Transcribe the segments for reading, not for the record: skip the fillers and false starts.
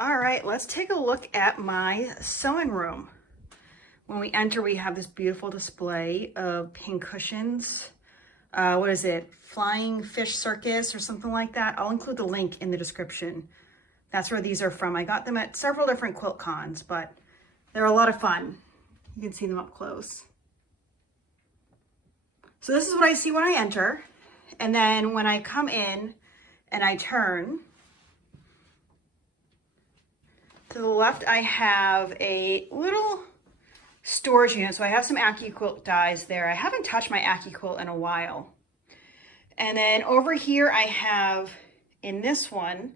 All right, let's take a look at my sewing room. When we enter, we have this beautiful display of pink cushions. What is it? Flying Fish Circus or something like that. I'll include the link in the description. That's where these are from. I got them at several different quilt cons, but they're a lot of fun. You can see them up close. So this is what I see when I enter. And then when I come in and I turn, to the left, I have a little storage unit. So I have some AccuQuilt dies there. I haven't touched my AccuQuilt in a while. And then over here, I have, in this one,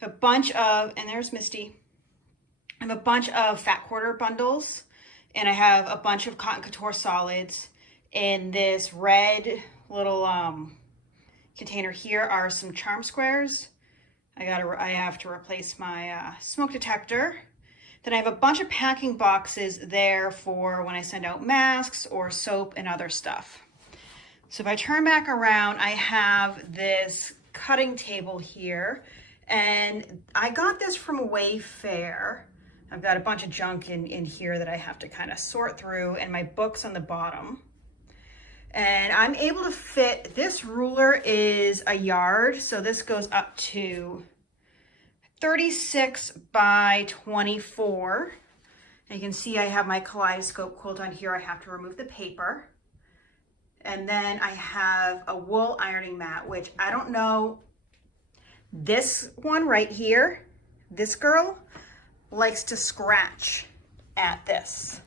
a bunch of, and there's Misty, I have a bunch of fat quarter bundles, and I have a bunch of Cotton Couture solids. In this red little container here are some charm squares. I have to replace my smoke detector. Then I have a bunch of packing boxes there for when I send out masks or soap and other stuff. So if I turn back around, I have this cutting table here, and I got this from Wayfair. I've got a bunch of junk in here that I have to kind of sort through, and my books on the bottom. And I'm able to fit, this ruler is a yard, so this goes up to 36 by 24. And you can see I have my kaleidoscope quilt on here. I have to remove the paper. And then I have a wool ironing mat, which I don't know, this one right here, this girl likes to scratch at this.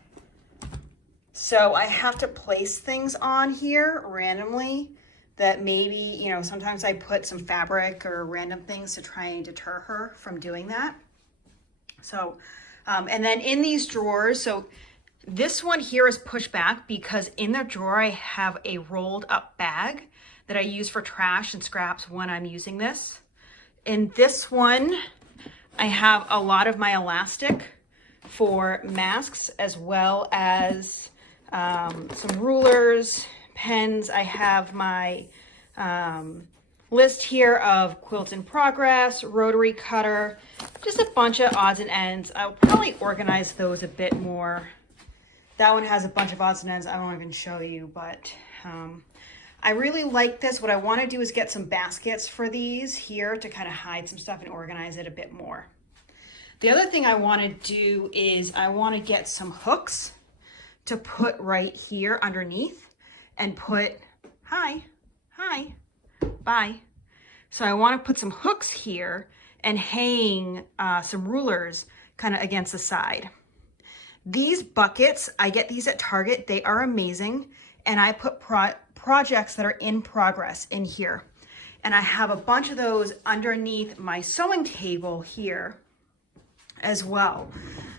So I have to place things on here randomly that maybe, you know, sometimes I put some fabric or random things to try and deter her from doing that. So, and then in these drawers, so this one here is pushed back because in the drawer I have a rolled up bag that I use for trash and scraps when I'm using this. In this one, I have a lot of my elastic for masks as well as some rulers, pens. I have my list here of quilts in progress, rotary cutter, just a bunch of odds and ends. I'll probably organize those a bit more. That one has a bunch of odds and ends I won't even show you, but I really like this. What I want to do is get some baskets for these here to kind of hide some stuff and organize it a bit more. The other thing I want to do is I want to get some hooks to put right here underneath and put, hi, bye. So I want to put some hooks here and hang some rulers kind of against the side. These buckets, I get these at Target. They are amazing. And I put projects that are in progress in here. And I have a bunch of those underneath my sewing table here as well.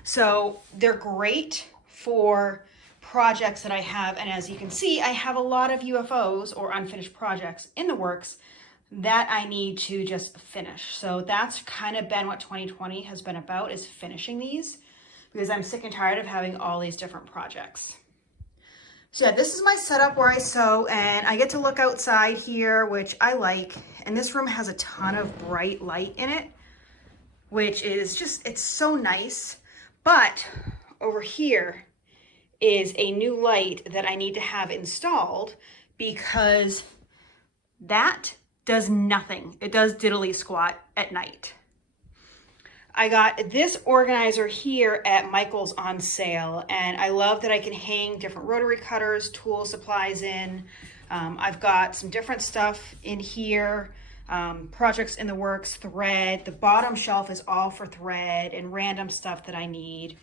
So they're great for projects that I have, and as you can see, I have a lot of UFOs or unfinished projects in the works that I need to just finish. So that's kind of been what 2020 has been about, is finishing these, because I'm sick and tired of having all these different projects. So yeah, this is my setup where I sew, and I get to look outside here, which I like, and this room has a ton of bright light in it, which is just, it's so nice. But over here is a new light that I need to have installed because that does nothing. It does diddly squat at night. I got this organizer here at Michael's on sale, and I love that I can hang different rotary cutters, tool supplies in. I've got some different stuff in here, projects in the works, thread. The bottom shelf is all for thread and random stuff that I need.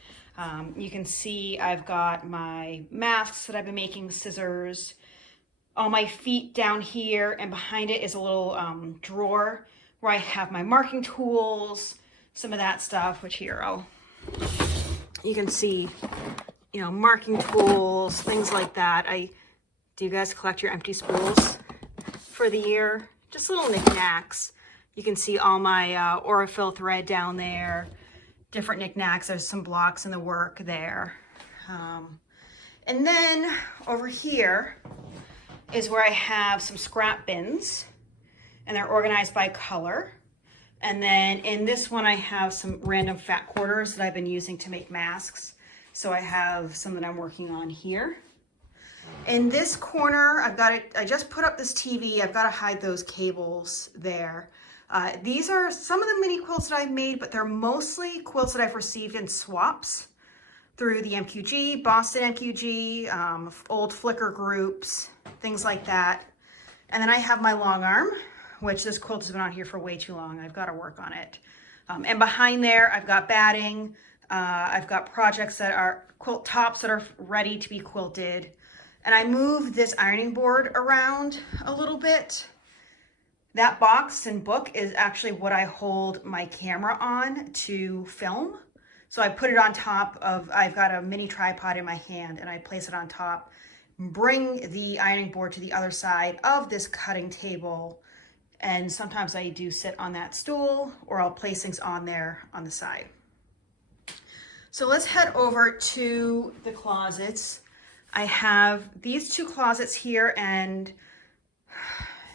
You can see I've got my masks that I've been making, scissors, all my feet down here, and behind it is a little drawer where I have my marking tools, some of that stuff, which here, you can see, you know, marking tools, things like that. Do you guys collect your empty spools for the year? Just little knickknacks. You can see all my Aurifil thread down there. Different knickknacks. There's some blocks in the work there. And then over here is where I have some scrap bins, and they're organized by color. And then in this one, I have some random fat quarters that I've been using to make masks. So I have some that I'm working on here. In this corner, I've got it, I just put up this TV. I've got to hide those cables there. These are some of the mini quilts that I've made, but they're mostly quilts that I've received in swaps through the MQG, Boston MQG, old Flickr groups, things like that. And then I have my long arm, which this quilt has been on here for way too long. I've got to work on it. And behind there, I've got batting. I've got projects that are quilt tops that are ready to be quilted. And I moved this ironing board around a little bit. That box and book is actually what I hold my camera on to film. So I put it on top of, I've got a mini tripod in my hand and I place it on top, bring the ironing board to the other side of this cutting table. And sometimes I do sit on that stool or I'll place things on there on the side. So let's head over to the closets. I have these two closets here and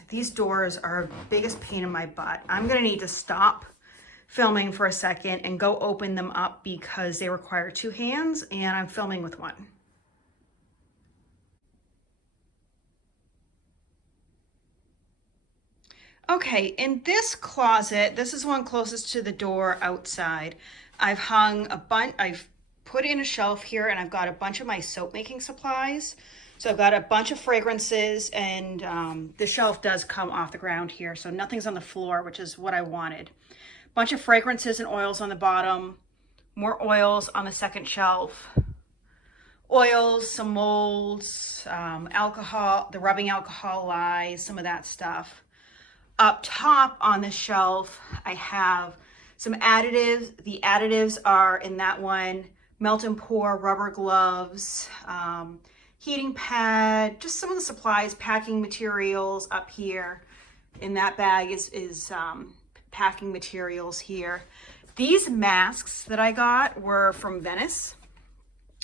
these doors are the biggest pain in my butt. I'm gonna need to stop filming for a second and go open them up because they require two hands and I'm filming with one. Okay, in this closet, this is one closest to the door outside. I've hung a bunch, I've put in a shelf here and I've got a bunch of my soap making supplies. So I've got a bunch of fragrances and the shelf does come off the ground here. So nothing's on the floor, which is what I wanted. Bunch of fragrances and oils on the bottom, more oils on the second shelf, oils, some molds, alcohol, the rubbing alcohol lye, some of that stuff. Up top on the shelf, I have some additives. The additives are in that one, melt and pour, rubber gloves, heating pad, just some of the supplies, packing materials up here. In that bag is packing materials here. These masks that I got were from Venice.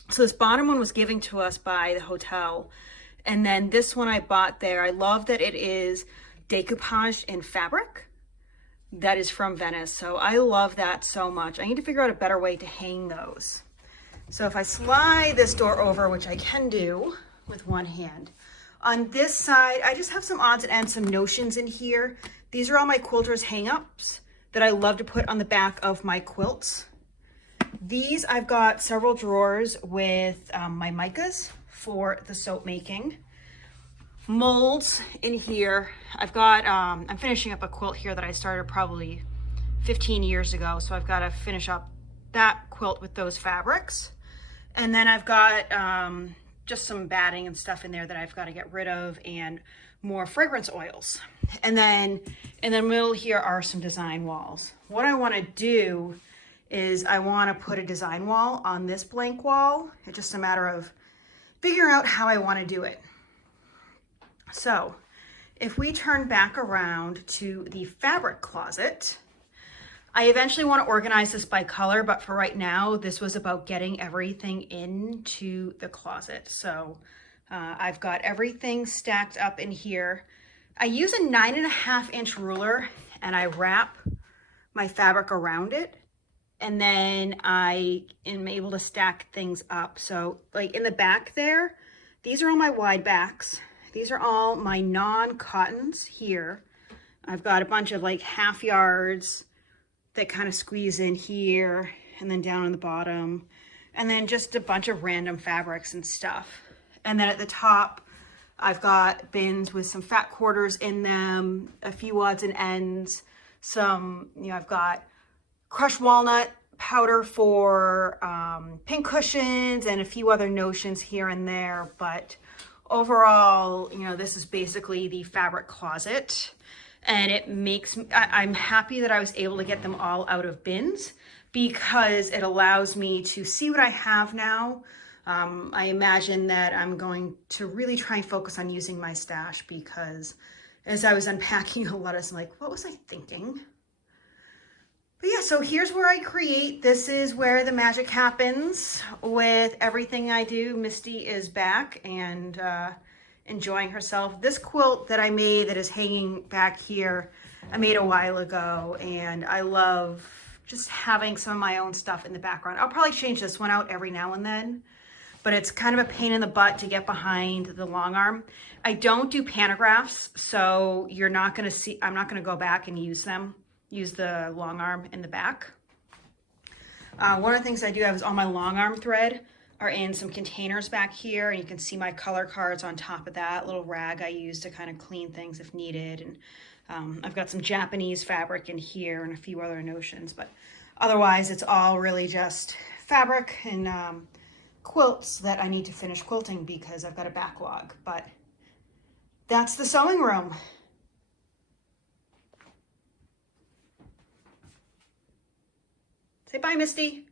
So this bottom one was given to us by the hotel. And then this one I bought there. I love that it is decoupaged in fabric. That is from Venice. So I love that so much. I need to figure out a better way to hang those. So if I slide this door over, which I can do with one hand, on this side, I just have some odds and ends, some notions in here. These are all my quilters hang-ups that I love to put on the back of my quilts. These, I've got several drawers with my micas for the soap making. Molds in here. I've got, I'm finishing up a quilt here that I started probably 15 years ago. So I've got to finish up that quilt with those fabrics. And then I've got just some batting and stuff in there that I've got to get rid of and more fragrance oils. And then in the middle here are some design walls. What I want to do is I want to put a design wall on this blank wall. It's just a matter of figuring out how I want to do it. So if we turn back around to the fabric closet, I eventually want to organize this by color, but for right now, this was about getting everything into the closet. So I've got everything stacked up in here. I use a 9.5-inch ruler and I wrap my fabric around it. And then I am able to stack things up. So like in the back there, these are all my wide backs. These are all my non-cottons here. I've got a bunch of like half yards that kind of squeeze in here and then down on the bottom. And then just a bunch of random fabrics and stuff. And then at the top, I've got bins with some fat quarters in them, a few odds and ends, some, I've got crushed walnut powder for pin cushions and a few other notions here and there. But overall, this is basically the fabric closet. And it makes me, I'm happy that I was able to get them all out of bins because it allows me to see what I have now. I imagine that I'm going to really try and focus on using my stash because as I was unpacking a lot, I was like, what was I thinking? But yeah, so here's where I create. This is where the magic happens with everything I do. Misty is back and enjoying herself. This quilt that I made that is hanging back here, I made a while ago, and I love just having some of my own stuff in the background. I'll probably change this one out every now and then, but it's kind of a pain in the butt to get behind the long arm. I don't do pantographs, so you're not gonna see, I'm not gonna go back and use them, use the long arm in the back. One of the things I do have is all my long arm thread are in some containers back here, and you can see my color cards on top of that little rag I use to kind of clean things if needed. And I've got some Japanese fabric in here and a few other notions, but otherwise it's all really just fabric and quilts that I need to finish quilting because I've got a backlog. But that's the sewing room. Say bye, Misty.